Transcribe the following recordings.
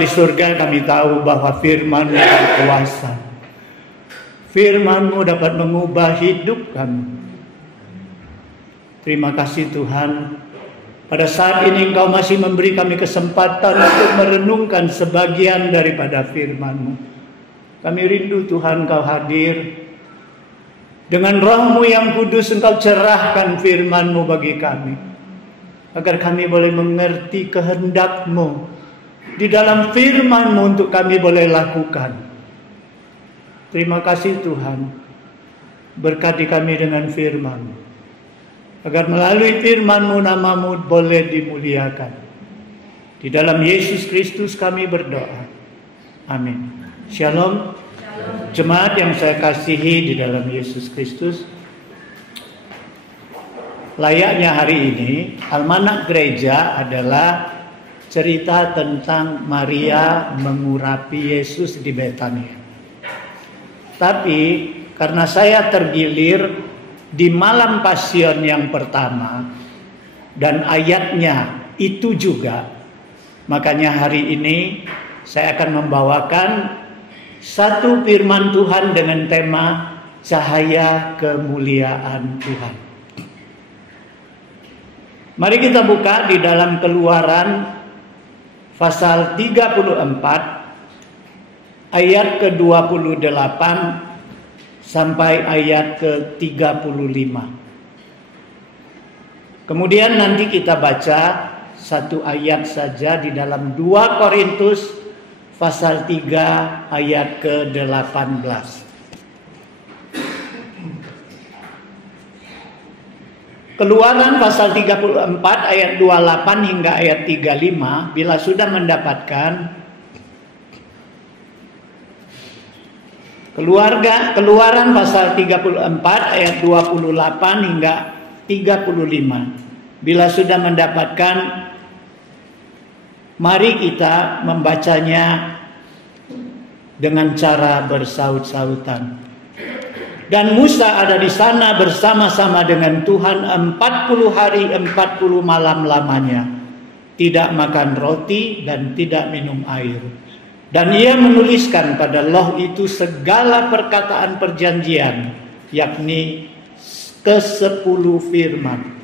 Bapa di surga, kami tahu bahwa firman-Mu berkuasa. Firman-Mu dapat mengubah hidup kami. Terima kasih Tuhan. Pada saat ini Engkau masih memberi kami kesempatan untuk merenungkan sebagian daripada firman-Mu. Kami rindu Tuhan Engkau hadir. Dengan Roh-Mu yang kudus Engkau cerahkan firman-Mu bagi kami. Agar kami boleh mengerti kehendak-Mu di dalam firman-Mu untuk kami boleh lakukan. Terima kasih Tuhan. Berkati kami dengan firman-Mu. Agar melalui firman-Mu nama-Mu boleh dimuliakan. Di dalam Yesus Kristus kami berdoa. Amin. Shalom. Jemaat yang saya kasihi di dalam Yesus Kristus. Layaknya hari ini, almanak gereja adalah cerita tentang Maria mengurapi Yesus di Betania. Tapi karena saya tergilir di malam pasion yang pertama dan ayatnya itu juga, makanya hari ini saya akan membawakan satu firman Tuhan dengan tema cahaya kemuliaan Tuhan. Mari kita buka di dalam Keluaran pasal 34 ayat ke-28 sampai ayat ke-35. Kemudian nanti kita baca satu ayat saja di dalam 2 Korintus pasal 3 ayat ke-18. Keluaran pasal 34 ayat 28 hingga ayat 35, bila sudah mendapatkan Keluaran pasal 34 ayat 28 hingga 35. Bila sudah mendapatkan, mari kita membacanya dengan cara bersaut-sautan. Dan Musa ada di sana bersama-sama dengan Tuhan 40 hari 40 malam lamanya. Tidak makan roti dan tidak minum air. Dan ia menuliskan pada loh itu segala perkataan perjanjian, yakni ke-10 firman.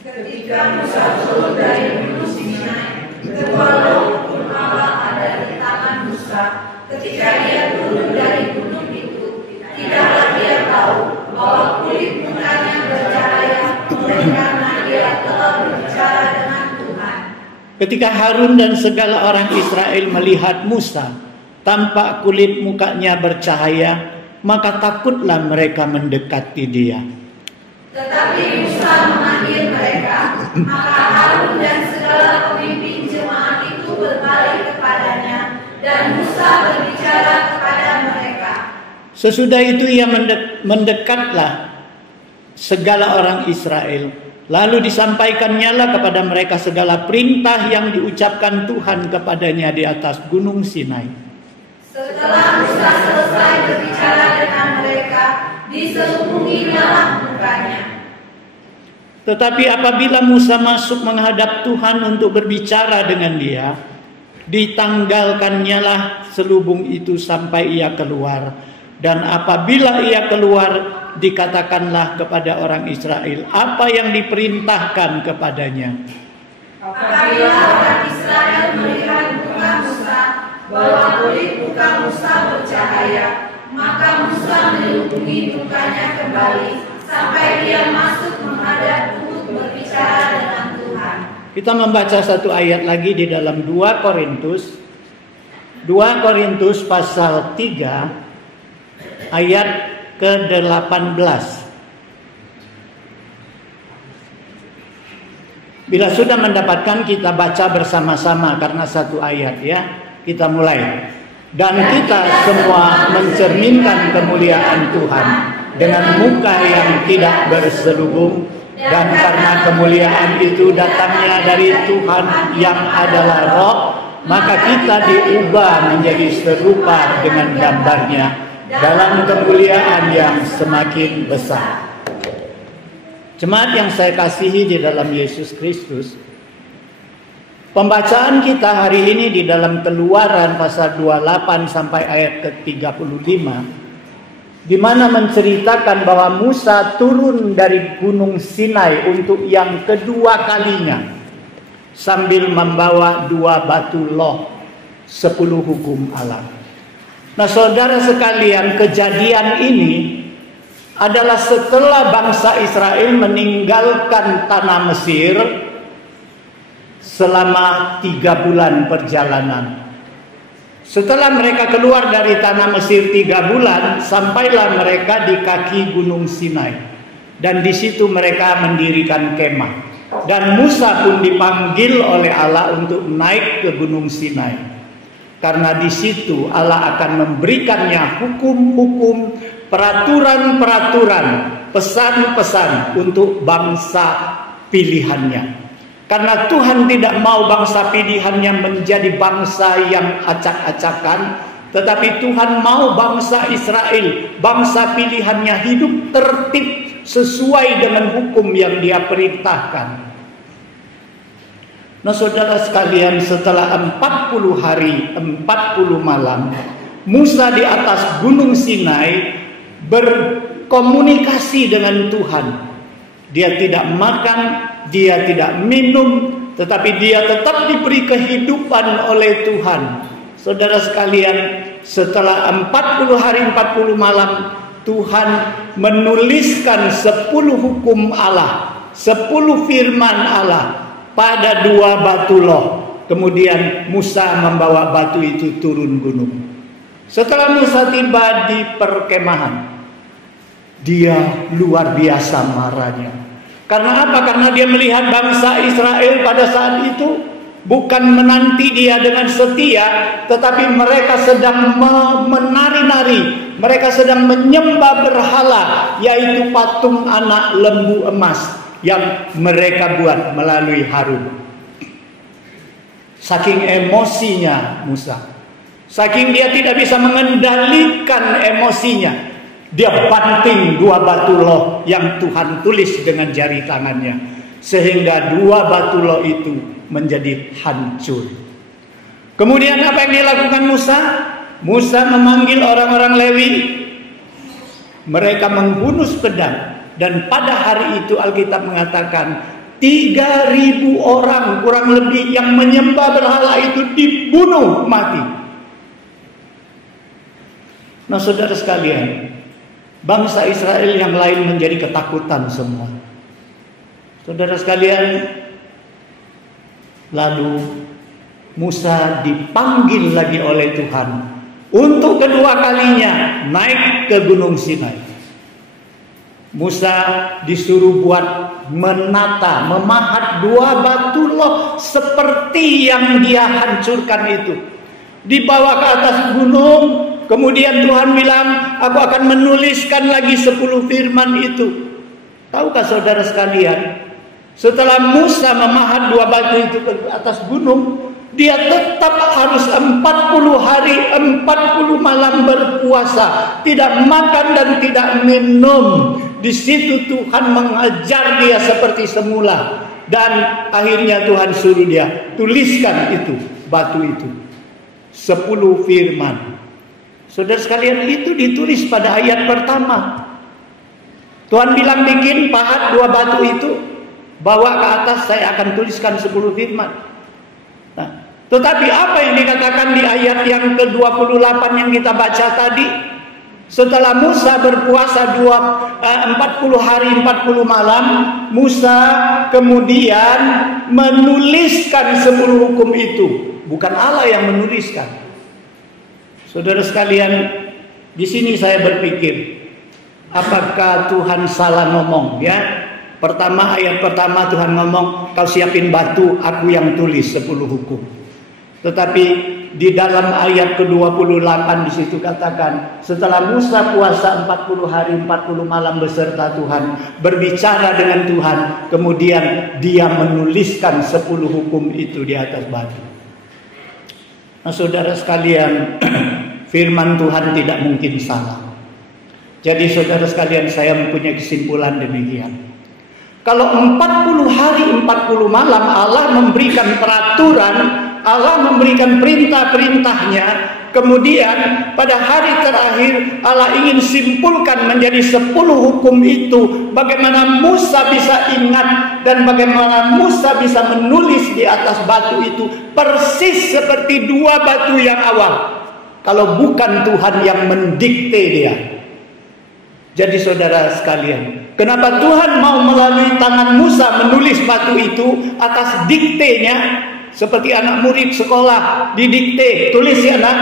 Ketika Musa turun dari Gunung Sinai, kedua loh pun Allah ada di tangan Musa. Ketika ia turun dari gunung itu, tidaklah dia tahu bahwa kulit mukanya bercahaya, karena dia telah berbicara dengan Tuhan. Ketika Harun dan segala orang Israel melihat Musa, tampak kulit mukanya bercahaya, maka takutlah mereka mendekati dia. Tetapi Musa memanggil mereka, maka Harun dan segala pemimpin jemaat itu berbalik kepadanya, dan Musa berbicara kepada mereka. Sesudah itu ia mendekatlah segala orang Israel. Lalu disampaikannya lah kepada mereka segala perintah yang diucapkan Tuhan kepadanya di atas gunung Sinai. Setelah Musa selesai berbicara dengan mereka, diselubunginya mukanya. Tetapi apabila Musa masuk menghadap Tuhan untuk berbicara dengan dia, ditanggalkannya lah selubung itu sampai ia keluar. Dan apabila ia keluar, dikatakanlah kepada orang Israel apa yang diperintahkan kepadanya. Apabila orang Israel melihat muka Musa, bahwa kulit muka Musa bercahaya, maka Musa melindungi mukanya kembali sampai dia masuk menghadap untuk berbicara dengan Tuhan. Kita membaca satu ayat lagi di dalam 2 Korintus pasal 3 ayat ke-18. Bila sudah mendapatkan, kita baca bersama-sama karena satu ayat ya. Kita mulai. Dan kita semua mencerminkan kemuliaan Tuhan dengan muka yang tidak berselubung, dan karena kemuliaan itu datangnya dari Tuhan yang adalah Roh, maka kita diubah menjadi serupa dengan gambarnya dalam kemuliaan yang semakin besar. Jemaat yang saya kasihi di dalam Yesus Kristus, Pembacaan kita hari ini di dalam Keluaran pasal 28 sampai ayat ke-35, di mana menceritakan bahwa Musa turun dari Gunung Sinai untuk yang kedua kalinya sambil membawa 2 batu loh, 10 hukum Allah. Nah, saudara sekalian, kejadian ini adalah setelah bangsa Israel meninggalkan tanah Mesir selama 3 bulan perjalanan. Setelah mereka keluar dari tanah Mesir 3 bulan, sampailah mereka di kaki Gunung Sinai. Dan di situ mereka mendirikan kemah. Dan Musa pun dipanggil oleh Allah untuk naik ke Gunung Sinai. Karena di situ Allah akan memberikannya hukum-hukum, peraturan-peraturan, pesan-pesan untuk bangsa pilihannya. Karena Tuhan tidak mau bangsa pilihannya menjadi bangsa yang acak-acakan, tetapi Tuhan mau bangsa Israel, bangsa pilihannya hidup tertib sesuai dengan hukum yang Dia perintahkan. Nah, saudara sekalian, setelah 40 hari, 40 malam, Musa di atas Gunung Sinai berkomunikasi dengan Tuhan. Dia tidak makan, dia tidak minum, tetapi dia tetap diberi kehidupan oleh Tuhan. Saudara sekalian, setelah 40 hari 40 malam, Tuhan menuliskan 10 hukum Allah, 10 firman Allah pada 2 batu loh. Kemudian Musa membawa batu itu turun gunung. Setelah Musa tiba di perkemahan, dia luar biasa marahnya. Karena apa? Karena dia melihat bangsa Israel pada saat itu bukan menanti dia dengan setia, tetapi mereka sedang menari-nari, mereka sedang menyembah berhala, yaitu patung anak lembu emas yang mereka buat melalui Harun. Saking emosinya Musa, saking dia tidak bisa mengendalikan emosinya, dia banting 2 batu loh yang Tuhan tulis dengan jari tangannya, sehingga 2 batu loh itu menjadi hancur. Kemudian apa yang dilakukan Musa? Musa memanggil orang-orang Lewi. Mereka menghunus pedang, dan pada hari itu Alkitab mengatakan 3.000 orang kurang lebih yang menyembah berhala itu dibunuh mati. Nah, saudara sekalian, bangsa Israel yang lain menjadi ketakutan semua. Saudara sekalian, lalu Musa dipanggil lagi oleh Tuhan untuk kedua kalinya naik ke Gunung Sinai. Musa disuruh buat menata, memahat 2 batu loh seperti yang dia hancurkan itu. Dibawa ke atas gunung. Kemudian Tuhan bilang, aku akan menuliskan lagi 10 firman itu. Tahukah saudara sekalian, setelah Musa memahat 2 batu itu ke atas gunung, dia tetap harus 40 hari 40 malam berpuasa, tidak makan dan tidak minum. Di situ Tuhan mengajar dia seperti semula, dan akhirnya Tuhan suruh dia tuliskan itu, batu itu, 10 firman. Saudara sekalian, itu ditulis pada ayat pertama. Tuhan bilang, bikin, pahat 2 batu itu, bawa ke atas, saya akan tuliskan 10 firman. Nah, tetapi apa yang dikatakan di ayat yang ke-28 yang kita baca tadi? Setelah Musa berpuasa 40 hari 40 malam, Musa kemudian menuliskan 10 hukum itu. Bukan Allah yang menuliskan. Saudara sekalian, di sini saya berpikir, apakah Tuhan salah ngomong? Ya, pertama, ayat pertama Tuhan ngomong, kau siapin batu, aku yang tulis 10 hukum. Tetapi di dalam ayat ke-28 di situ katakan, setelah Musa puasa 40 hari 40 malam beserta Tuhan, berbicara dengan Tuhan, kemudian dia menuliskan 10 hukum itu di atas batu. Nah, saudara sekalian, firman Tuhan tidak mungkin salah. Jadi saudara sekalian, saya mempunyai kesimpulan demikian. Kalau 40 hari 40 malam Allah memberikan peraturan, Allah memberikan perintah-perintahnya, kemudian pada hari terakhir Allah ingin simpulkan menjadi 10 hukum itu. Bagaimana Musa bisa ingat dan bagaimana Musa bisa menulis di atas batu itu persis seperti 2 batu yang awal, kalau bukan Tuhan yang mendikte dia. Jadi saudara sekalian, kenapa Tuhan mau melalui tangan Musa menulis batu itu atas diktenya? Seperti anak murid sekolah didikte, tulis ya anak,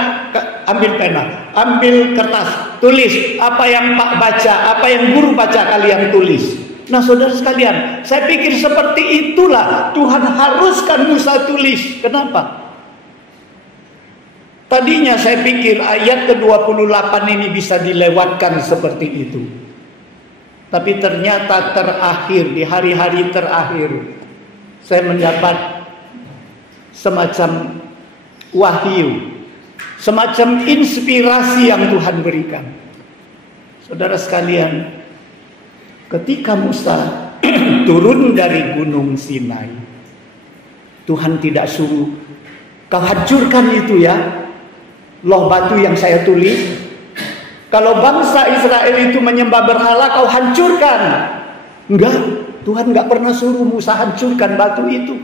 ambil pena, ambil kertas, tulis apa yang Pak baca, apa yang guru baca kalian tulis. Nah saudara sekalian, saya pikir seperti itulah Tuhan haruskan Musa tulis. Kenapa? Tadinya saya pikir ayat ke-28 ini bisa dilewatkan seperti itu. Tapi ternyata terakhir, di hari-hari terakhir, saya mendapat semacam wahyu, semacam inspirasi yang Tuhan berikan. Saudara sekalian, ketika Musa turun dari Gunung Sinai, Tuhan tidak suruh, kau hancurkan itu ya, loh batu yang saya tulis. Kalau bangsa Israel itu menyembah berhala, kau hancurkan. Enggak, Tuhan enggak pernah suruh Musa hancurkan batu itu.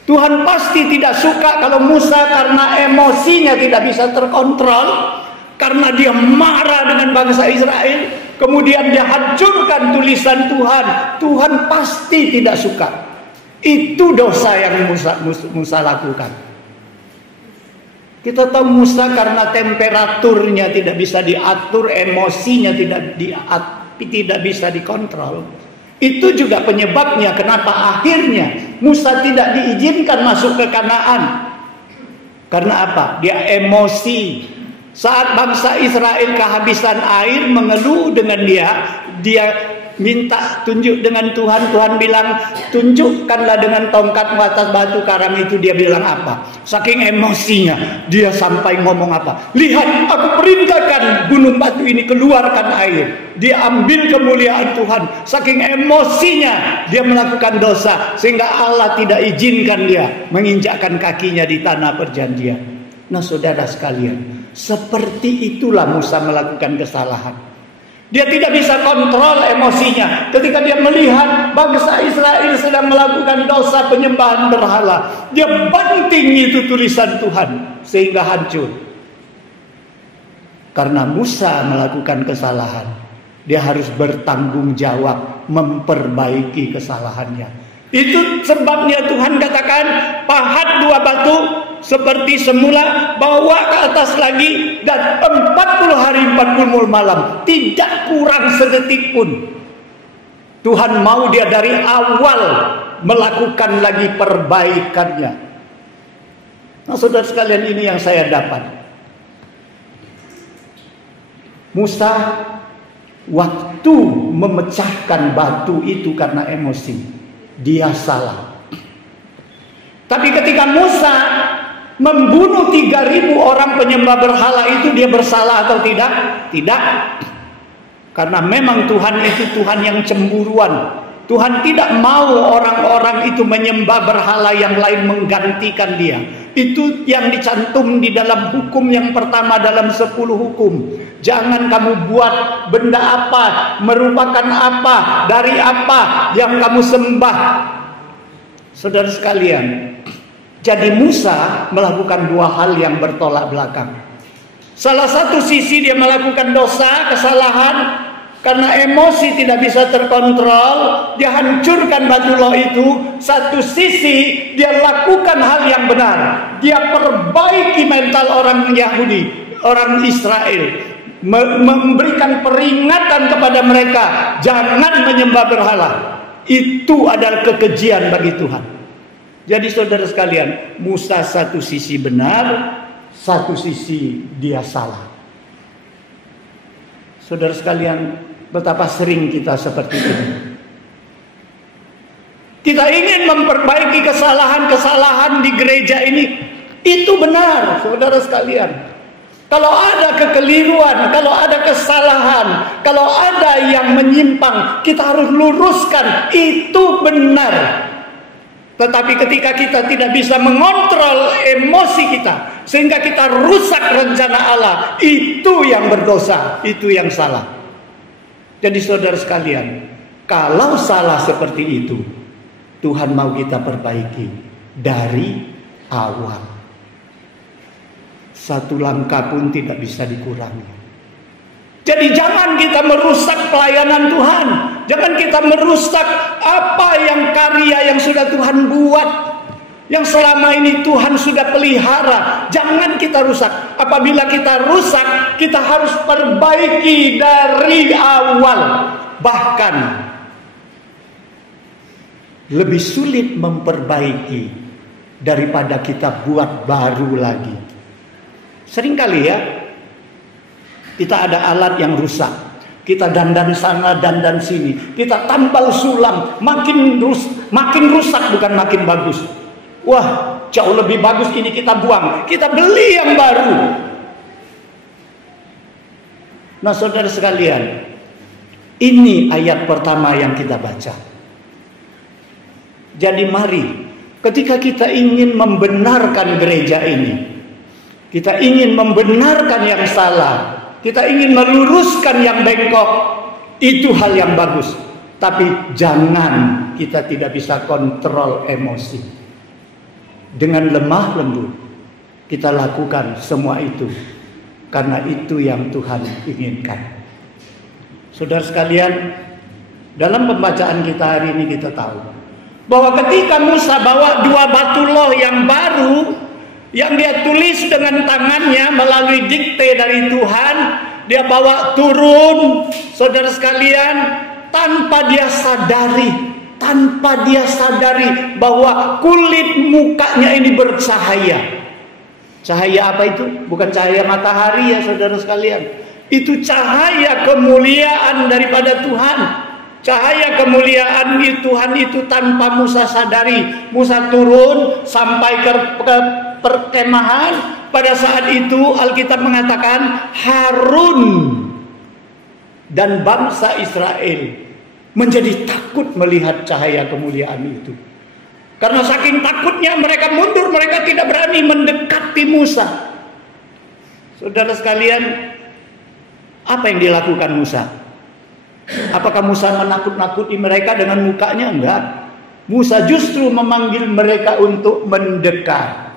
Tuhan pasti tidak suka kalau Musa karena emosinya tidak bisa terkontrol, karena dia marah dengan bangsa Israel, kemudian dia hancurkan tulisan Tuhan. Tuhan pasti tidak suka. Itu dosa yang Musa lakukan. Kita tahu Musa karena temperaturnya tidak bisa diatur, emosinya tidak bisa dikontrol. Itu juga penyebabnya kenapa akhirnya Musa tidak diizinkan masuk ke Kanaan. Karena apa? Dia emosi. Saat bangsa Israel kehabisan air, mengeluh dengan dia minta tunjuk dengan Tuhan. Tuhan bilang, tunjukkanlah dengan tongkatmu atas batu karang itu. Dia bilang apa? Saking emosinya, dia sampai ngomong apa? Lihat, aku perintahkan gunung batu ini keluarkan air. Dia ambil kemuliaan Tuhan. Saking emosinya, dia melakukan dosa, sehingga Allah tidak izinkan dia menginjakkan kakinya di tanah perjanjian. Nah saudara sekalian, seperti itulah Musa melakukan kesalahan. Dia tidak bisa kontrol emosinya ketika dia melihat bangsa Israel sedang melakukan dosa penyembahan berhala. Dia banting itu tulisan Tuhan sehingga hancur. Karena Musa melakukan kesalahan, dia harus bertanggung jawab memperbaiki kesalahannya. Itu sebabnya Tuhan katakan, pahat 2 batu seperti semula, bawa ke atas lagi, dan 40 hari 40 malam, tidak kurang sedetik pun. Tuhan mau dia dari awal melakukan lagi perbaikannya. Nah saudara sekalian, ini yang saya dapat. Musa waktu memecahkan batu itu karena emosi, dia salah. Tapi ketika Musa membunuh 3.000 orang penyembah berhala itu, dia bersalah atau tidak? Tidak. Karena memang Tuhan itu Tuhan yang cemburuan. Tuhan tidak mau orang-orang itu menyembah berhala yang lain menggantikan dia. Itu yang dicantum di dalam hukum yang pertama dalam 10 hukum. Jangan kamu buat benda apa, merupakan apa, dari apa yang kamu sembah. Saudara sekalian, jadi Musa melakukan 2 hal yang bertolak belakang. Salah satu sisi dia melakukan dosa, kesalahan, karena emosi tidak bisa terkontrol, dia hancurkan batu loh itu. Satu sisi dia lakukan hal yang benar, dia perbaiki mental orang Yahudi, orang Israel, memberikan peringatan kepada mereka, jangan menyembah berhala. Itu adalah kekejian bagi Tuhan. Jadi saudara sekalian, Musa satu sisi benar, satu sisi dia salah. Saudara sekalian, betapa sering kita seperti ini. Kita ingin memperbaiki kesalahan-kesalahan di gereja ini. Itu benar, saudara sekalian. Kalau ada kekeliruan, kalau ada kesalahan, kalau ada yang menyimpang, kita harus luruskan. Itu benar. Tetapi ketika kita tidak bisa mengontrol emosi kita, sehingga kita rusak rencana Allah, itu yang berdosa, itu yang salah. Jadi saudara sekalian, kalau salah seperti itu, Tuhan mau kita perbaiki dari awal. Satu langkah pun tidak bisa dikurangi. Jadi jangan kita merusak pelayanan Tuhan. Jangan kita merusak apa yang karya yang sudah Tuhan buat, yang selama ini Tuhan sudah pelihara. Jangan kita rusak. Apabila kita rusak, kita harus perbaiki dari awal. Bahkan lebih sulit memperbaiki daripada kita buat baru lagi. Seringkali ya, kita ada alat yang rusak, kita dandan sana dandan sini, kita tambal sulam, makin rusak bukan makin bagus. Wah, jauh lebih bagus ini kita buang, kita beli yang baru. Nah saudara sekalian, ini ayat pertama yang kita baca. Jadi mari, ketika kita ingin membenarkan gereja ini, kita ingin membenarkan yang salah, kita ingin meluruskan yang bengkok, itu hal yang bagus. Tapi jangan kita tidak bisa kontrol emosi. Dengan lemah lembut kita lakukan semua itu, karena itu yang Tuhan inginkan. Saudara sekalian, dalam pembacaan kita hari ini kita tahu bahwa ketika Musa bawa 2 batu loh yang baru, yang dia tulis dengan tangannya melalui dikte dari Tuhan, dia bawa turun, saudara sekalian, tanpa dia sadari bahwa kulit mukanya ini bercahaya. Cahaya apa itu? Bukan cahaya matahari ya saudara sekalian. Itu cahaya kemuliaan daripada Tuhan. Cahaya kemuliaan Tuhan itu tanpa Musa sadari. Musa turun sampai ke perkemahan. Pada saat itu Alkitab mengatakan Harun dan bangsa Israel menjadi takut melihat cahaya kemuliaan itu. Karena saking takutnya mereka mundur, mereka tidak berani mendekati Musa. Saudara sekalian, apa yang dilakukan Musa? Apakah Musa menakut-nakuti mereka dengan mukanya? Enggak. Musa justru memanggil mereka untuk mendekat.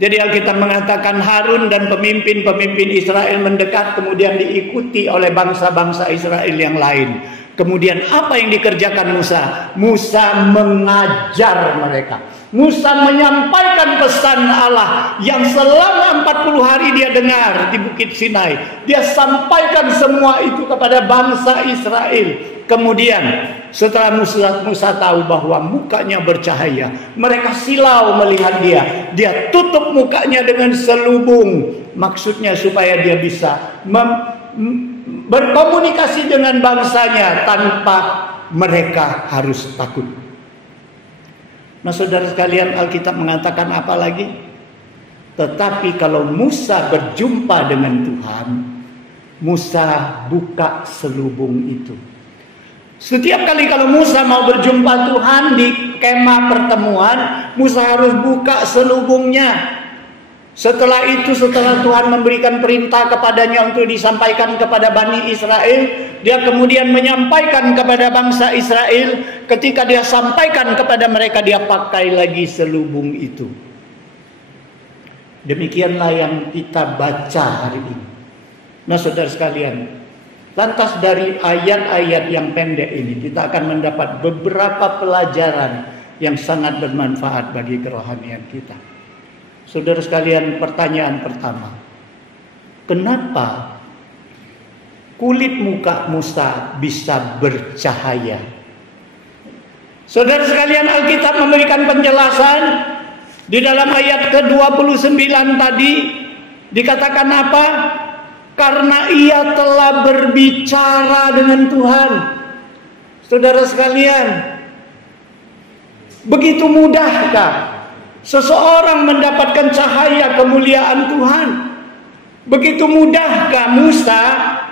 Jadi Alkitab mengatakan Harun dan pemimpin-pemimpin Israel mendekat, kemudian diikuti oleh bangsa-bangsa Israel yang lain. Kemudian apa yang dikerjakan Musa? Musa mengajar mereka. Musa menyampaikan pesan Allah yang selama 40 hari dia dengar di Bukit Sinai. Dia sampaikan semua itu kepada bangsa Israel. Kemudian setelah Musa tahu bahwa mukanya bercahaya, mereka silau melihat dia. Dia tutup mukanya dengan selubung. Maksudnya supaya dia bisa berkomunikasi dengan bangsanya tanpa mereka harus takut. Nah saudara sekalian, Alkitab mengatakan apa lagi? Tetapi kalau Musa berjumpa dengan Tuhan, Musa buka selubung itu. Setiap kali kalau Musa mau berjumpa Tuhan di kemah pertemuan, Musa harus buka selubungnya. Setelah itu, setelah Tuhan memberikan perintah kepadanya untuk disampaikan kepada Bani Israel, dia kemudian menyampaikan kepada bangsa Israel. Ketika dia sampaikan kepada mereka, dia pakai lagi selubung itu. Demikianlah yang kita baca hari ini. Nah saudara sekalian, lantas dari ayat-ayat yang pendek ini kita akan mendapat beberapa pelajaran yang sangat bermanfaat bagi kerohanian kita. Saudara sekalian, pertanyaan pertama, kenapa kulit muka Musa bisa bercahaya? Saudara sekalian, Alkitab memberikan penjelasan di dalam ayat ke-29 tadi. Dikatakan apa? Karena ia telah berbicara dengan Tuhan. Saudara sekalian, begitu mudahkah seseorang mendapatkan cahaya kemuliaan Tuhan? Begitu mudahkah Musa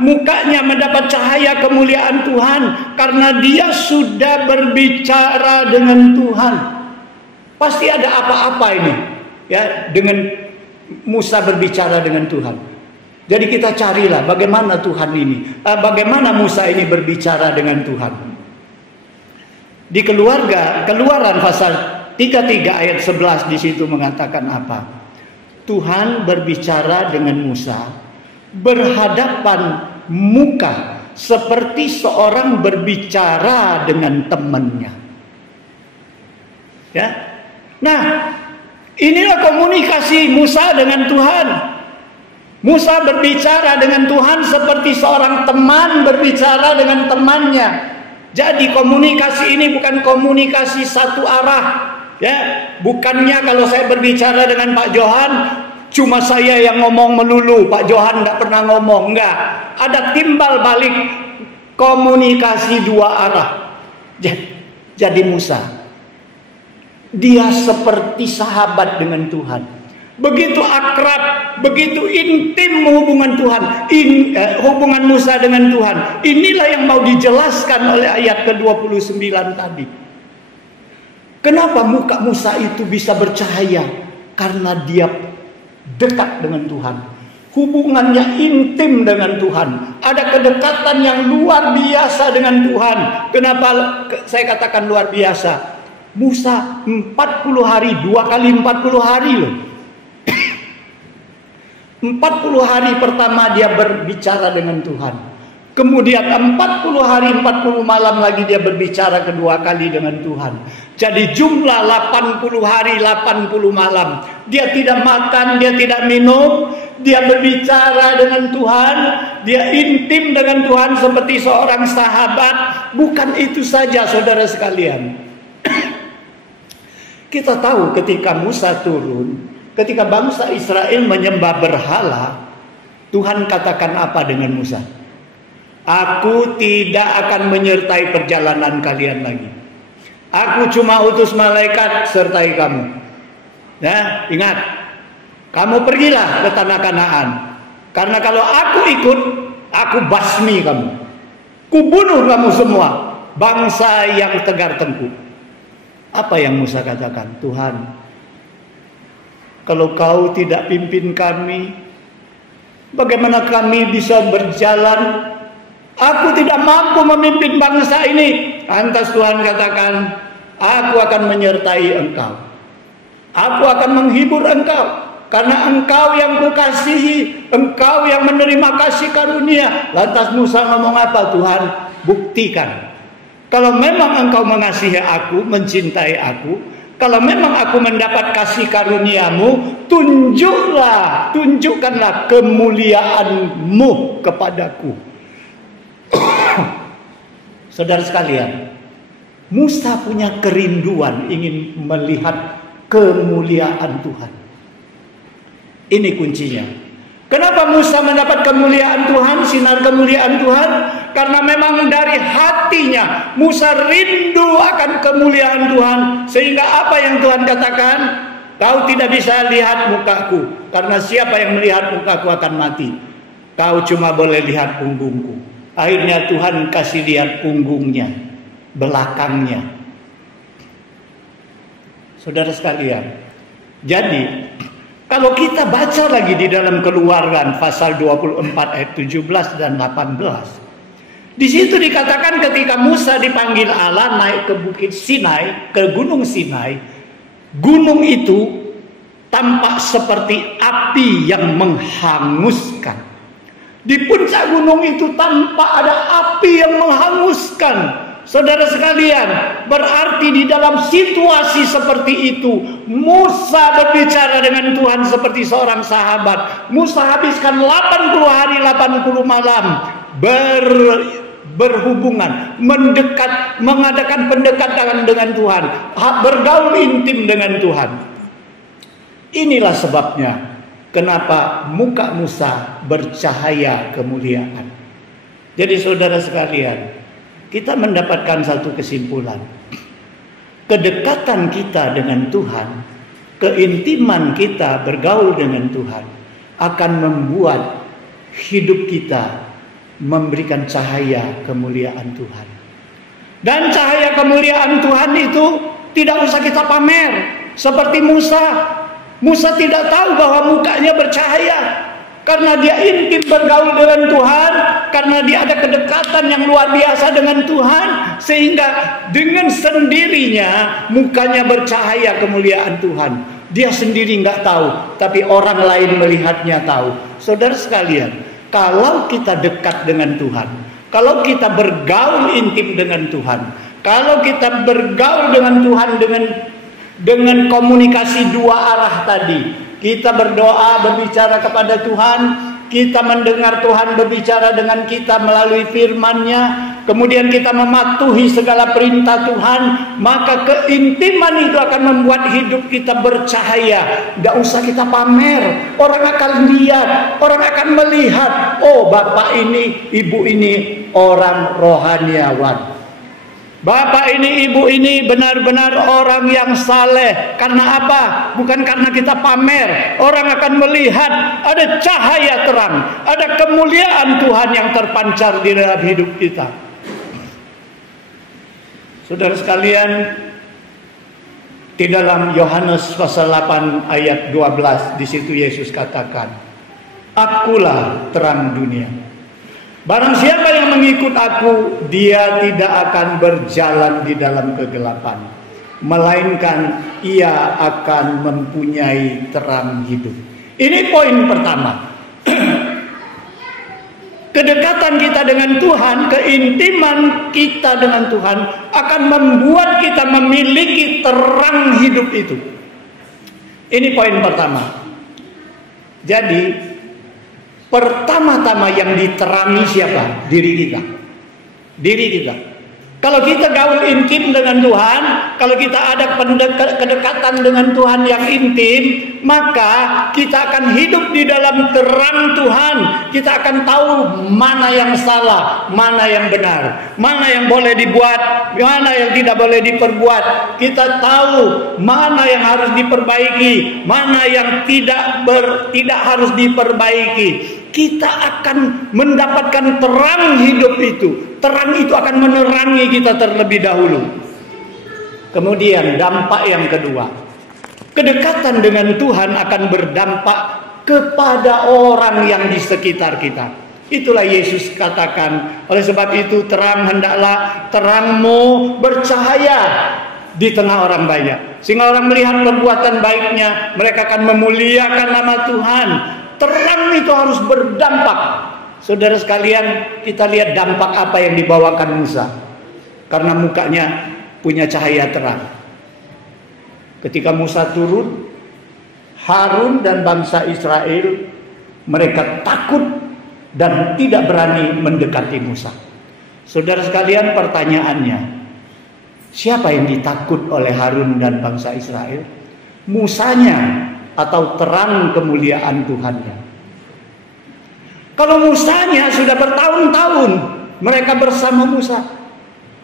mukanya mendapat cahaya kemuliaan Tuhan karena dia sudah berbicara dengan Tuhan? Pasti ada apa-apa ini ya dengan Musa berbicara dengan Tuhan. Jadi kita carilah bagaimana Tuhan ini, bagaimana Musa ini berbicara dengan Tuhan. Di Keluaran pasal 33 ayat 11 di situ mengatakan apa? Tuhan berbicara dengan Musa berhadapan muka seperti seorang berbicara dengan temannya. Ya. Nah, inilah komunikasi Musa dengan Tuhan. Musa berbicara dengan Tuhan seperti seorang teman berbicara dengan temannya. Jadi komunikasi ini bukan komunikasi satu arah. Ya, bukannya kalau saya berbicara dengan Pak Johan cuma saya yang ngomong melulu, Pak Johan tidak pernah ngomong. Enggak, ada timbal balik komunikasi dua arah. Jadi Musa, dia seperti sahabat dengan Tuhan, begitu akrab, begitu intim hubungan Tuhan, hubungan Musa dengan Tuhan. Inilah yang mau dijelaskan oleh ayat ke-29 tadi. Kenapa muka Musa itu bisa bercahaya? Karena dia dekat dengan Tuhan. Hubungannya intim dengan Tuhan. Ada kedekatan yang luar biasa dengan Tuhan. Kenapa saya katakan luar biasa? Musa 40 hari, 2 kali 40 hari loh. 40 hari pertama dia berbicara dengan Tuhan. Kemudian 40 hari 40 malam lagi dia berbicara kedua kali dengan Tuhan. Jadi jumlah 80 hari 80 malam. Dia tidak makan, dia tidak minum. Dia berbicara dengan Tuhan. Dia intim dengan Tuhan seperti seorang sahabat. Bukan itu saja saudara sekalian. Kita tahu ketika Musa turun, ketika bangsa Israel menyembah berhala, Tuhan katakan apa dengan Musa? Aku tidak akan menyertai perjalanan kalian lagi. Aku cuma utus malaikat sertai kamu. Nah, ingat, kamu pergilah ke tanah Kanaan. Karena kalau aku ikut, aku basmi kamu. Kubunuh kamu semua, bangsa yang tegar tengkuk. Apa yang Musa katakan? Tuhan, kalau kau tidak pimpin kami, bagaimana kami bisa berjalan? Aku tidak mampu memimpin bangsa ini. Lantas Tuhan katakan, aku akan menyertai engkau. Aku akan menghibur engkau. Karena engkau yang kukasihi, engkau yang menerima kasih karunia. Lantas Musa ngomong apa? Tuhan, buktikan. Kalau memang engkau mengasihi aku, mencintai aku, kalau memang aku mendapat kasih karuniamu, tunjukkanlah kemuliaanmu kepadaku. Saudara sekalian, Musa punya kerinduan ingin melihat kemuliaan Tuhan. Ini kuncinya. Kenapa Musa mendapat kemuliaan Tuhan, sinar kemuliaan Tuhan? Karena memang dari hatinya Musa rindu akan kemuliaan Tuhan. Sehingga apa yang Tuhan katakan? Kau tidak bisa lihat mukaku, karena siapa yang melihat mukaku akan mati. Kau cuma boleh lihat punggungku. Akhirnya Tuhan kasih lihat punggungnya, belakangnya. Saudara sekalian, jadi kalau kita baca lagi di dalam Keluaran pasal 24 ayat 17 dan 18. Di situ dikatakan ketika Musa dipanggil Allah naik ke bukit Sinai, ke gunung Sinai, gunung itu tampak seperti api yang menghanguskan. Di puncak gunung itu tampak ada api yang menghanguskan. Saudara sekalian, berarti di dalam situasi seperti itu Musa berbicara dengan Tuhan seperti seorang sahabat. Musa habiskan 80 hari 80 malam berhubungan, mendekat, mengadakan pendekatan dengan Tuhan, bergaul intim dengan Tuhan. Inilah sebabnya kenapa muka Musa bercahaya kemuliaan. Jadi saudara sekalian, kita mendapatkan satu kesimpulan. Kedekatan kita dengan Tuhan, keintiman kita bergaul dengan Tuhan akan membuat hidup kita memberikan cahaya kemuliaan Tuhan. Dan cahaya kemuliaan Tuhan itu tidak usah kita pamer. Seperti Musa. Musa tidak tahu bahwa mukanya bercahaya. Karena dia intim bergaul dengan Tuhan. Karena dia ada kedekatan yang luar biasa dengan Tuhan. Sehingga dengan sendirinya mukanya bercahaya kemuliaan Tuhan. Dia sendiri nggak tahu. Tapi orang lain melihatnya tahu. Saudara sekalian, kalau kita dekat dengan Tuhan, kalau kita bergaul intim dengan Tuhan, kalau kita bergaul dengan Tuhan dengan komunikasi dua arah tadi, kita berdoa berbicara kepada Tuhan, kita mendengar Tuhan berbicara dengan kita melalui firman-Nya, kemudian kita mematuhi segala perintah Tuhan, maka keintiman itu akan membuat hidup kita bercahaya. Tidak usah kita pamer, orang akan lihat, orang akan melihat, oh bapak ini, ibu ini orang rohaniawan. Bapak ini, ibu ini benar-benar orang yang saleh. Karena apa? Bukan karena kita pamer. Orang akan melihat ada cahaya terang, ada kemuliaan Tuhan yang terpancar di dalam hidup kita. Saudara sekalian, di dalam Yohanes pasal 8 ayat 12, di situ Yesus katakan, "Akulah terang dunia. Barang siapa yang mengikut aku, dia tidak akan berjalan di dalam kegelapan, melainkan ia akan mempunyai terang hidup." Ini poin pertama. Kedekatan kita dengan Tuhan, keintiman kita dengan Tuhan akan membuat kita memiliki terang hidup itu. Ini poin pertama. Jadi pertama-tama yang diterangi siapa? Diri kita. Diri kita. Kalau kita gaul intim dengan Tuhan, kalau kita ada kedekatan dengan Tuhan yang intim, maka kita akan hidup di dalam terang Tuhan. Kita akan tahu mana yang salah, mana yang benar, mana yang boleh dibuat, mana yang tidak boleh diperbuat. Kita tahu mana yang harus diperbaiki, mana yang tidak harus diperbaiki. Kita akan mendapatkan terang hidup itu. Terang itu akan menerangi kita terlebih dahulu. Kemudian dampak yang kedua, kedekatan dengan Tuhan akan berdampak kepada orang yang di sekitar kita. Itulah Yesus katakan, oleh sebab itu terang hendaklah terangmu bercahaya di tengah orang banyak, sehingga orang melihat perbuatan baiknya, mereka akan memuliakan nama Tuhan. Terang itu harus berdampak. Saudara sekalian, kita lihat dampak apa yang dibawakan Musa. Karena mukanya punya cahaya terang. Ketika Musa turun, Harun dan bangsa Israel, mereka takut dan tidak berani mendekati Musa. Saudara sekalian, pertanyaannya, siapa yang ditakut oleh Harun dan bangsa Israel? Musanya atau terang kemuliaan Tuhannya? Kalau Musanya sudah bertahun-tahun mereka bersama Musa,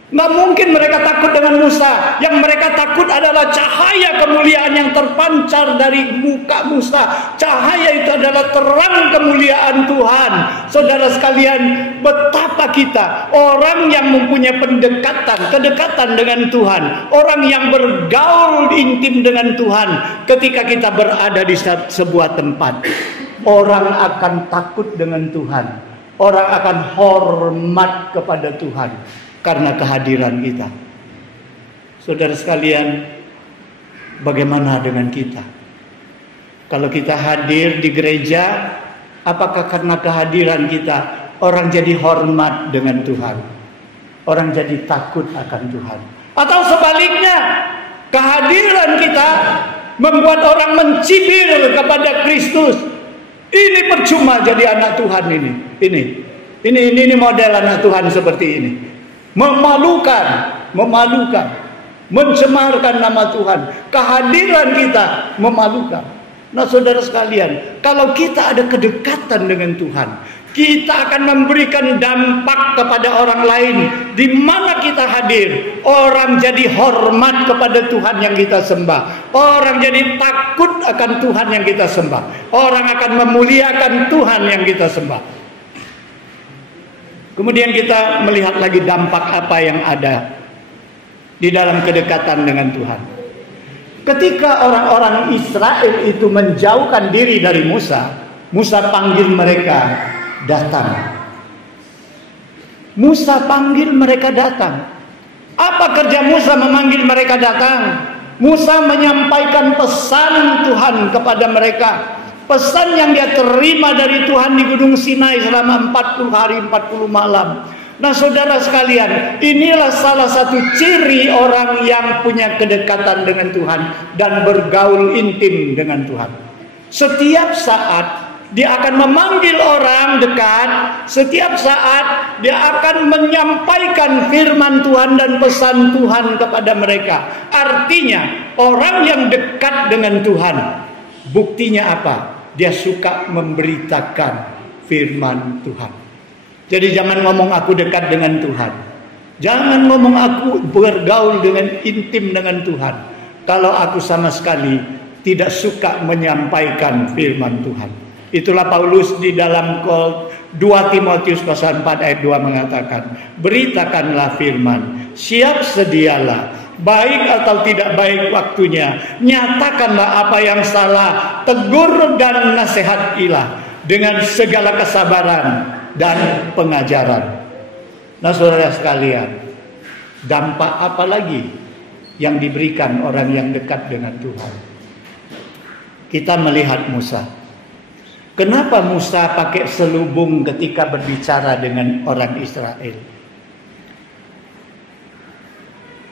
nggak mungkin mereka takut dengan Musa. Yang mereka takut adalah cahaya kemuliaan yang terpancar dari muka Musa. Cahaya itu adalah terang kemuliaan Tuhan. Saudara sekalian, betapa kita orang yang mempunyai kedekatan dengan Tuhan, orang yang bergaul intim dengan Tuhan, ketika kita berada di sebuah tempat, orang akan takut dengan Tuhan. Orang akan hormat kepada Tuhan karena kehadiran kita. Saudara sekalian, bagaimana dengan kita? Kalau kita hadir di gereja, apakah karena kehadiran kita orang jadi hormat dengan Tuhan? Orang jadi takut akan Tuhan? Atau sebaliknya, kehadiran kita membuat orang mencibir kepada Kristus? Ini percuma jadi anak Tuhan ini. Ini model anak Tuhan seperti ini. Memalukan, mencemarkan nama Tuhan. Kehadiran kita memalukan. Nah, saudara sekalian, kalau kita ada kedekatan dengan Tuhan, Kita akan memberikan dampak kepada orang lain. Di mana kita hadir, orang jadi hormat kepada Tuhan yang kita sembah. Orang jadi takut akan Tuhan yang kita sembah. Orang akan memuliakan Tuhan yang kita sembah. Kemudian kita melihat lagi dampak apa yang ada di dalam kedekatan dengan Tuhan. Ketika orang-orang Israel itu menjauhkan diri dari Musa, Musa panggil mereka datang. Musa panggil mereka datang. Apa kerja Musa memanggil mereka datang? Musa menyampaikan pesan Tuhan kepada mereka. Pesan yang dia terima dari Tuhan di Gunung Sinai selama 40 hari 40 malam. Nah saudara sekalian, inilah salah satu ciri orang yang punya kedekatan dengan Tuhan dan bergaul intim dengan Tuhan. Setiap saat dia akan memanggil orang dekat. Setiap saat dia akan menyampaikan firman Tuhan dan pesan Tuhan kepada mereka. Artinya orang yang dekat dengan Tuhan, buktinya apa? Dia suka memberitakan firman Tuhan. Jadi jangan ngomong aku dekat dengan Tuhan. Jangan ngomong aku bergaul dengan intim dengan Tuhan kalau aku sama sekali tidak suka menyampaikan firman Tuhan. Itulah Paulus di dalam 2 Timotius pasal 4 ayat 2 mengatakan, beritakanlah firman, siap sedialah, baik atau tidak baik waktunya, nyatakanlah apa yang salah, tegur dan nasihatilah dengan segala kesabaran dan pengajaran. Nah saudara sekalian, dampak apa lagi yang diberikan orang yang dekat dengan Tuhan? Kita melihat Musa. Kenapa Musa pakai selubung ketika berbicara dengan orang Israel?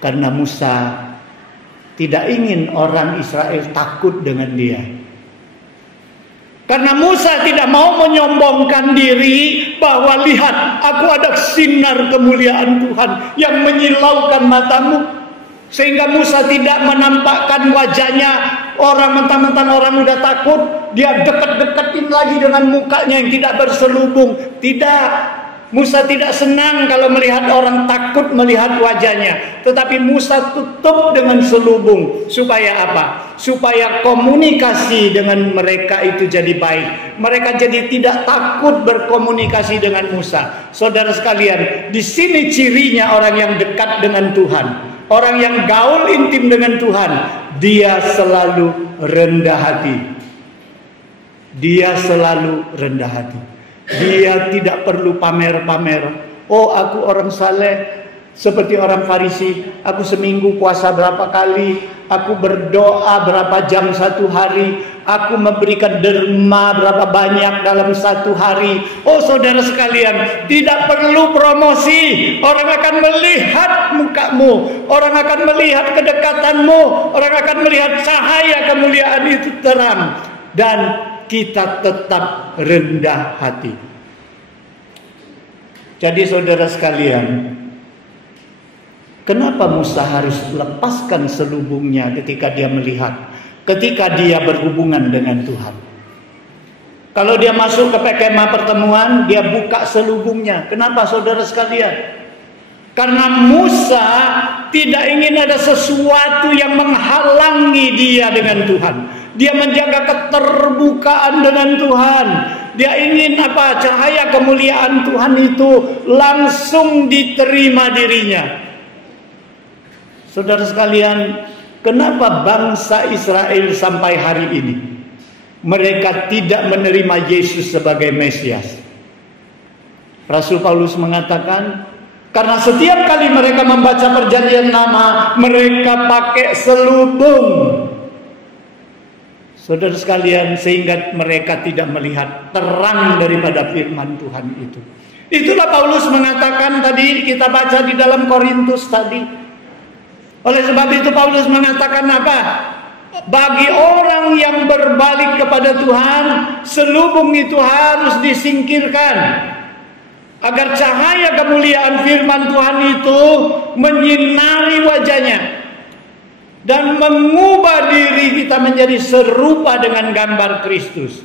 Karena Musa tidak ingin orang Israel takut dengan dia. Karena Musa tidak mau menyombongkan diri bahwa lihat, aku ada sinar kemuliaan Tuhan yang menyilaukan matamu. Sehingga Musa tidak menampakkan wajahnya. Orang mentang-mentang orang udah takut, dia dekat-dekatin lagi dengan mukanya yang tidak berselubung. Tidak. Musa tidak senang kalau melihat orang takut melihat wajahnya. Tetapi Musa tutup dengan selubung. Supaya apa? Supaya komunikasi dengan mereka itu jadi baik. Mereka jadi tidak takut berkomunikasi dengan Musa. Saudara sekalian, di sini cirinya orang yang dekat dengan Tuhan. Orang yang gaul intim dengan Tuhan, dia selalu rendah hati. Dia selalu rendah hati. Dia tidak perlu pamer-pamer. Oh, aku orang saleh. Seperti orang Farisi, aku seminggu puasa berapa kali, aku berdoa berapa jam satu hari, aku memberikan derma berapa banyak dalam satu hari. Oh saudara sekalian, tidak perlu promosi. Orang akan melihat mukamu, orang akan melihat kedekatanmu, orang akan melihat cahaya kemuliaan itu terang. Dan kita tetap rendah hati. Jadi saudara sekalian, kenapa Musa harus lepaskan selubungnya ketika dia melihat, ketika dia berhubungan dengan Tuhan? Kalau dia masuk ke kemah pertemuan, dia buka selubungnya. Kenapa saudara sekalian? Karena Musa tidak ingin ada sesuatu yang menghalangi dia dengan Tuhan. Dia menjaga keterbukaan dengan Tuhan. Dia ingin apa? Cahaya kemuliaan Tuhan itu langsung diterima dirinya. Saudara sekalian, kenapa bangsa Israel sampai hari ini mereka tidak menerima Yesus sebagai Mesias? Rasul Paulus mengatakan, karena setiap kali mereka membaca perjanjian lama, mereka pakai selubung. Saudara sekalian, sehingga mereka tidak melihat terang daripada firman Tuhan itu. Itulah Paulus mengatakan tadi, kita baca di dalam Korintus tadi. Oleh sebab itu Paulus mengatakan apa? Bagi orang yang berbalik kepada Tuhan, selubung itu harus disingkirkan. Agar cahaya kemuliaan firman Tuhan itu menyinari wajahnya. Dan mengubah diri kita menjadi serupa dengan gambar Kristus.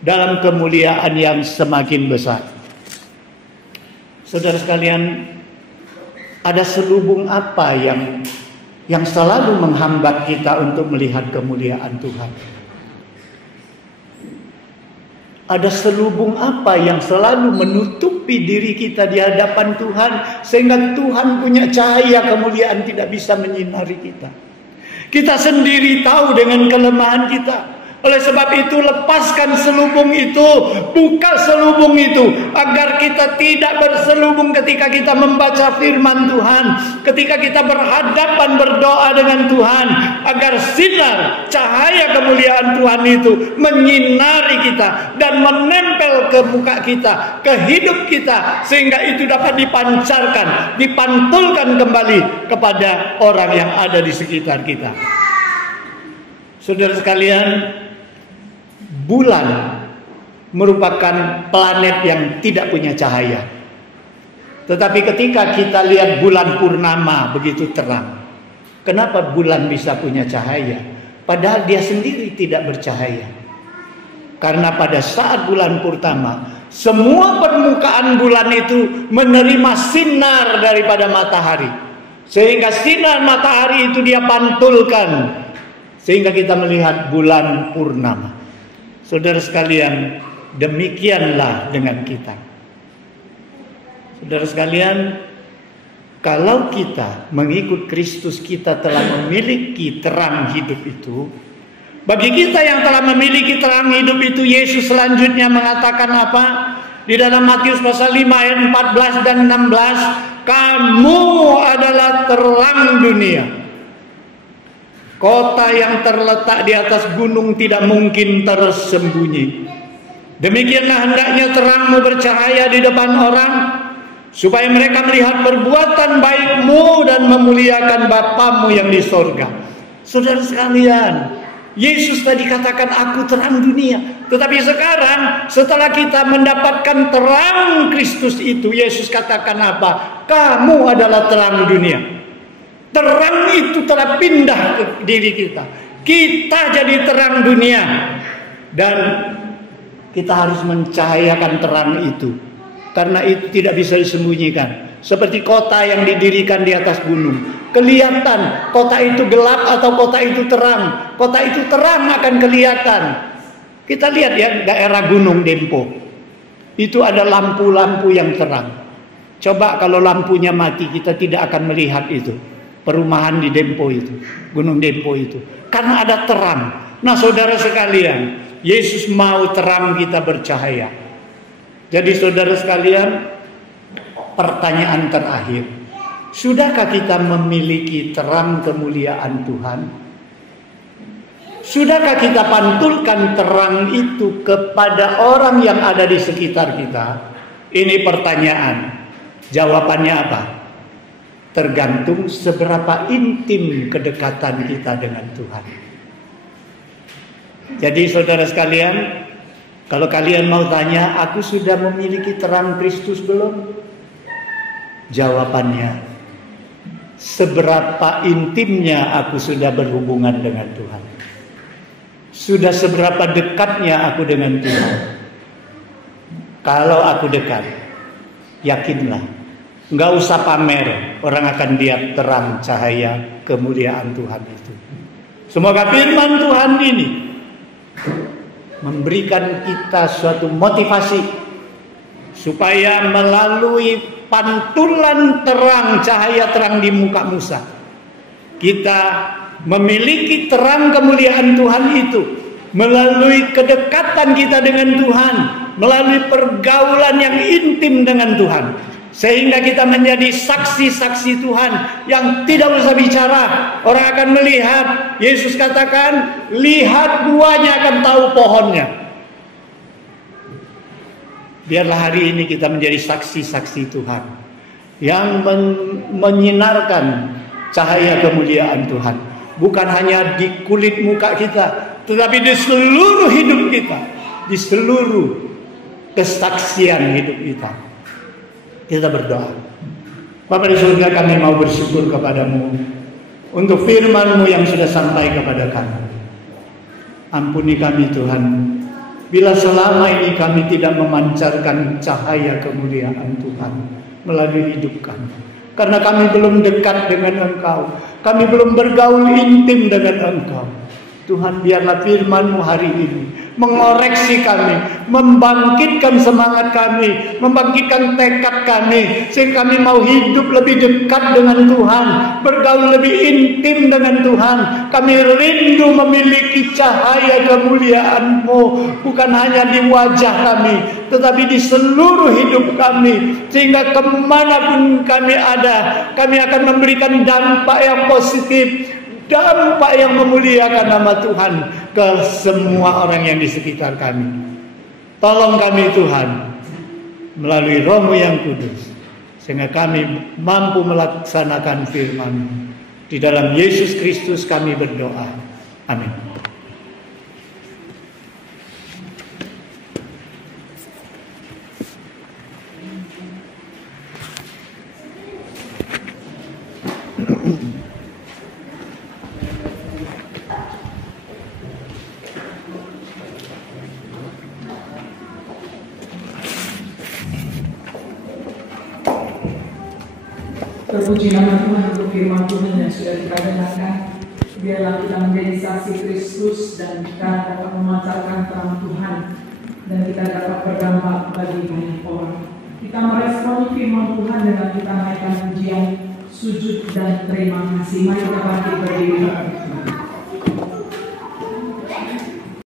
dalam kemuliaan yang semakin besar. Saudara sekalian, ada selubung apa yang selalu menghambat kita untuk melihat kemuliaan Tuhan? Ada selubung apa yang selalu menutupi diri kita di hadapan Tuhan, sehingga Tuhan punya cahaya kemuliaan tidak bisa menyinari kita? Kita sendiri tahu dengan kelemahan kita. Oleh sebab itu, lepaskan selubung itu, buka selubung itu, agar kita tidak berselubung ketika kita membaca firman Tuhan, ketika kita berhadapan berdoa dengan Tuhan, agar sinar cahaya kemuliaan Tuhan itu menyinari kita dan menempel ke muka kita, ke hidup kita, sehingga itu dapat dipancarkan, dipantulkan kembali kepada orang yang ada di sekitar kita. Saudara sekalian, bulan merupakan planet yang tidak punya cahaya. Tetapi ketika kita lihat bulan purnama begitu terang, kenapa bulan bisa punya cahaya? Padahal dia sendiri tidak bercahaya. Karena pada saat bulan purnama, semua permukaan bulan itu menerima sinar daripada matahari. Sehingga sinar matahari itu dia pantulkan, sehingga kita melihat bulan purnama. Saudara sekalian, demikianlah dengan kita. Saudara sekalian, kalau kita mengikut Kristus, kita telah memiliki terang hidup itu. Bagi kita yang telah memiliki terang hidup itu, Yesus selanjutnya mengatakan apa? Di dalam Matius pasal 5 ayat 14 dan 16, kamu adalah terang dunia. Kota yang terletak di atas gunung tidak mungkin tersembunyi. Demikianlah hendaknya terangmu bercahaya di depan orang, supaya mereka melihat perbuatan baikmu dan memuliakan Bapamu yang di sorga. Saudara sekalian, Yesus tadi katakan aku terang dunia. Tetapi sekarang setelah kita mendapatkan terang Kristus itu, Yesus katakan apa? Kamu adalah terang dunia. Terang itu telah pindah ke diri kita. Kita jadi terang dunia. Dan kita harus mencahayakan terang itu. Karena itu tidak bisa disembunyikan. Seperti kota yang didirikan di atas gunung. Kelihatan kota itu gelap atau kota itu terang. Kota itu terang akan kelihatan. Kita lihat ya daerah Gunung Dempo. Itu ada lampu-lampu yang terang. Coba kalau lampunya mati, kita tidak akan melihat itu. Perumahan di Dempo itu, Gunung Dempo itu, karena ada terang. Nah saudara sekalian, Yesus mau terang kita bercahaya. Jadi saudara sekalian, pertanyaan terakhir, sudahkah kita memiliki terang kemuliaan Tuhan? Sudahkah kita pantulkan terang itu kepada orang yang ada di sekitar kita? Ini pertanyaan. Jawabannya apa? Tergantung seberapa intim kedekatan kita dengan Tuhan. Jadi saudara sekalian, kalau kalian mau tanya, aku sudah memiliki terang Kristus belum? Jawabannya, seberapa intimnya aku sudah berhubungan dengan Tuhan. Sudah seberapa dekatnya aku dengan Tuhan. Kalau aku dekat, yakinlah, nggak usah pamer, orang akan lihat terang cahaya kemuliaan Tuhan itu. Semoga firman Tuhan ini memberikan kita suatu motivasi supaya melalui pantulan terang, cahaya terang di muka Musa, kita memiliki terang kemuliaan Tuhan itu melalui kedekatan kita dengan Tuhan, melalui pergaulan yang intim dengan Tuhan. Sehingga kita menjadi saksi-saksi Tuhan yang tidak usah bicara. Orang akan melihat. Yesus katakan, lihat buahnya akan tahu pohonnya. Biarlah hari ini kita menjadi saksi-saksi Tuhan yang menyinarkan cahaya kemuliaan Tuhan. Bukan hanya di kulit muka kita, tetapi di seluruh hidup kita, di seluruh kesaksian hidup kita. Kita berdoa. Bapa di surga, kami mau bersyukur kepadamu untuk firman-Mu yang sudah sampai kepada kami. Ampuni kami Tuhan, Bila selama ini kami tidak memancarkan cahaya kemuliaan Tuhan melalui hidup kami, karena kami belum dekat dengan Engkau, kami belum bergaul intim dengan Engkau, Tuhan, biarlah firman-Mu hari ini mengoreksi kami, membangkitkan semangat kami, membangkitkan tekad kami, sehingga kami mau hidup lebih dekat dengan Tuhan, bergaul lebih intim dengan Tuhan. Kami rindu memiliki cahaya kemuliaan-Mu, bukan hanya di wajah kami, tetapi di seluruh hidup kami, sehingga kemanapun kami ada, kami akan memberikan dampak yang positif, dampak yang memuliakan nama Tuhan ke semua orang yang di sekitar kami. Tolong kami Tuhan, melalui Roh-Mu yang kudus, sehingga kami mampu melaksanakan firman-Mu. Di dalam Yesus Kristus kami berdoa. Amin. Terpuji nama Tuhan untuk firman Tuhan yang sudah kita dengarkan. Biarlah kita menjadi saksi Kristus dan kita dapat memancarkan terang Tuhan dan kita dapat berdampak bagi banyak orang. Kita meresponi firman Tuhan dengan kita naikkan pujian, sujud dan terima kasih. Mari kita bangkit berdiri.